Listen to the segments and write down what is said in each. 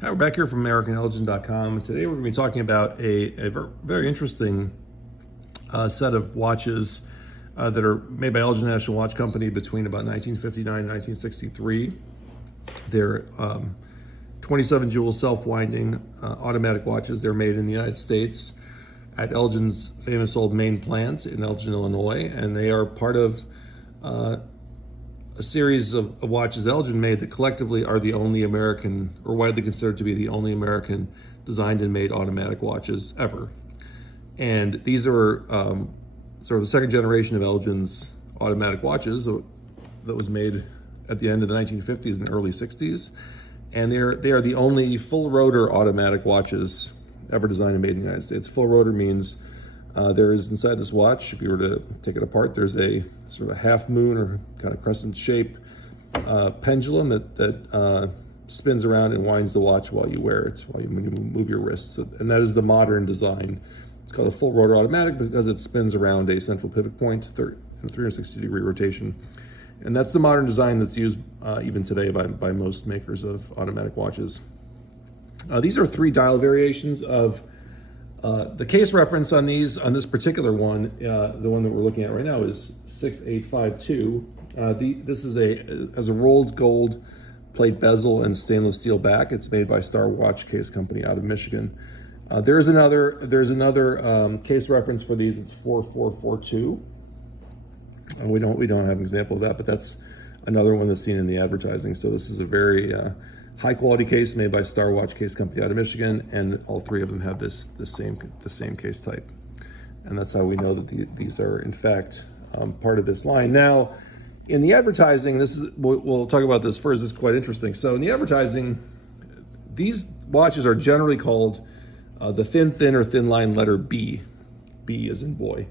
Hi, we're back here from AmericanElgin.com. Today we're going to be talking about a very interesting set of watches that are made by Elgin National Watch Company between about 1959 and 1963. They're 27 jewel self-winding automatic watches. They're made in the United States at Elgin's famous old main plant in Elgin, Illinois, and they are part of a series of watches Elgin made that collectively are the only American, or widely considered to be the only American, designed and made automatic watches ever. And these are sort of the second generation of Elgin's automatic watches that was made at the end of the 1950s and early 60s. And they are the only full rotor automatic watches ever designed and made in the United States. Full rotor means there is inside this watch, if you were to take it apart, there's a sort of a half moon or kind of crescent shape pendulum that spins around and winds the watch while you wear it, when you move your wrists. And that is the modern design. It's called a full rotor automatic because it spins around a central pivot point in a 360-degree rotation. And that's the modern design that's used even today by most makers of automatic watches. These are three dial variations of the case reference on this particular one. The one that we're looking at right now is 6852. This is has a rolled gold plate bezel and stainless steel back. It's made by Star Watch Case Company out of Michigan. There's another case reference for these. It's 4442. We don't have an example of that, but that's another one that's seen in the advertising. So this is a very high quality case made by Star Watch Case Company out of Michigan, and all three of them have the same case type. And that's how we know that these are in fact part of this line. Now, in the advertising, we'll talk about this first. This is quite interesting. So in the advertising, these watches are generally called the thin or thin line letter B. B as in boy.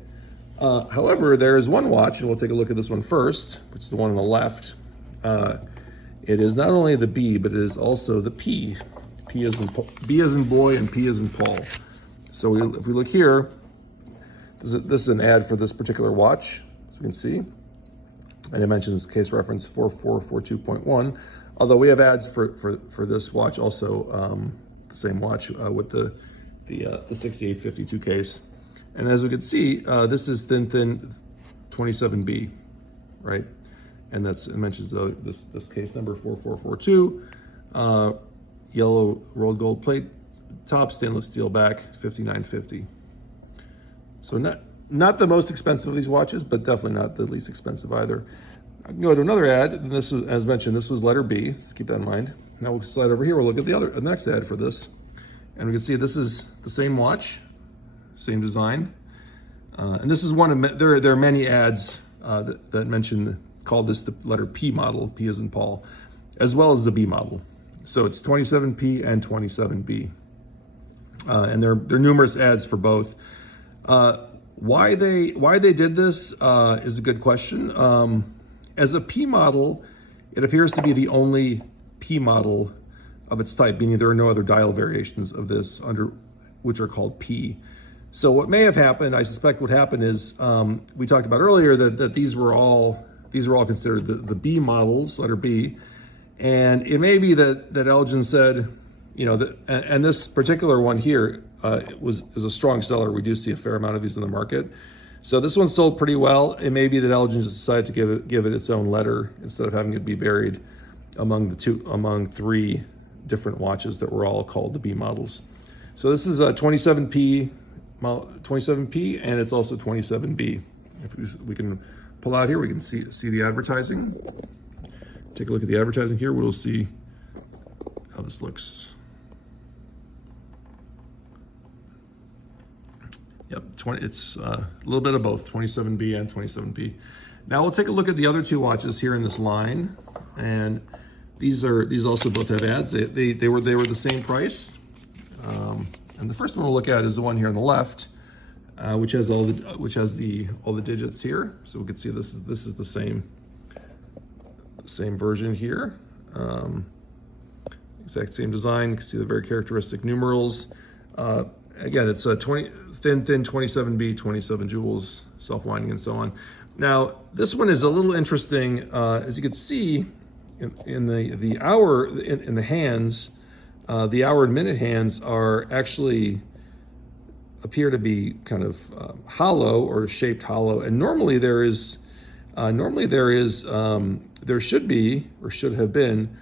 However, there is one watch, and we'll take a look at this one first, which is the one on the left. It is not only the B, but it is also the P. B as in boy and P as in Paul. So if we look here, this is an ad for this particular watch, as you can see. And it mentions case reference 4442.1. Although we have ads for this watch also, the same watch with the 6852 case. And as we can see, this is thin 27B, right? And it mentions this case number 4442, yellow rolled gold plate top, stainless steel back, 5950. So not the most expensive of these watches, but definitely not the least expensive either. I can go to another ad, and this is, as mentioned, this was letter B. Let's keep that in mind. Now we'll slide over here. We'll look at the next ad for this, and we can see this is the same watch, same design, and this is one of there are many ads that call this the letter P model, P as in Paul, as well as the B model. So it's 27P and 27B, and there are numerous ads for both. Why they did this is a good question. As a P model, it appears to be the only P model of its type, meaning there are no other dial variations of this which are called P. So what may have happened, I suspect what happened is, we talked about earlier that these were all considered the B models, letter B. And it may be that Elgin said, and this particular one here is a strong seller. We do see a fair amount of these in the market. So this one sold pretty well. It may be that Elgin just decided to give it its own letter instead of having it be buried among three different watches that were all called the B models. So this is a 27P, and it's also 27B. If we can pull out here, we can see the advertising. Take a look at the advertising here. We'll see how this looks. Yep, it's a little bit of both, 27B and 27B. Now we'll take a look at the other two watches here in this line, and these also both have ads. They were the same price. And the first one we'll look at is the one here on the left, which has all the digits here. So we can see this is the same version here. Exact same design. You can see the very characteristic numerals. Again, it's a thin 27B, 27 jewels, self-winding, and so on. Now, this one is a little interesting. As you can see in the hour in the hands, The hour and minute hands are actually appear to be kind of hollow or shaped hollow, and normally there should be or should have been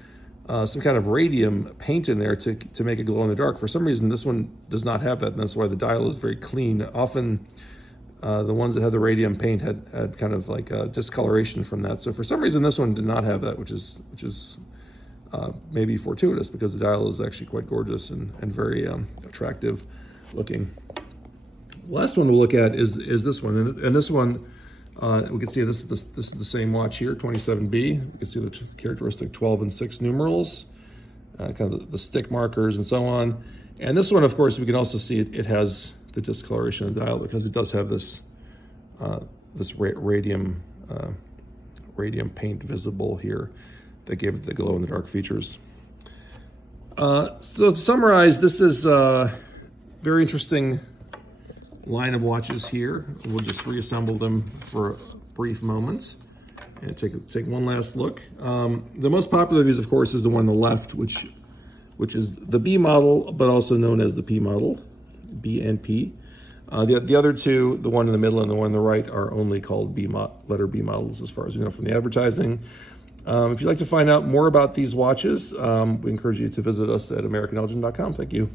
some kind of radium paint in there to make it glow in the dark. For some reason, this one does not have that, and that's why the dial is very clean. Often, the ones that had the radium paint had kind of like discoloration from that. So for some reason, this one did not have that, which is maybe fortuitous, because the dial is actually quite gorgeous and very attractive looking. Last one we'll look at is this one, and this one we can see this is the same watch here, 27B. You can see the characteristic 12 and 6 numerals, kind of the stick markers and so on. And this one, of course, we can also see it has the discoloration of the dial, because it does have this radium paint visible here that gave it the glow in the dark features. So to summarize, this is a very interesting line of watches here. We'll just reassemble them for a brief moment and take one last look. The most popular of these, of course, is the one on the left, which is the B model, but also known as the P model, B and P. The other two, the one in the middle and the one on the right, are only called letter B models as far as we know from the advertising. If you'd like to find out more about these watches, we encourage you to visit us at americanelgin.com. Thank you.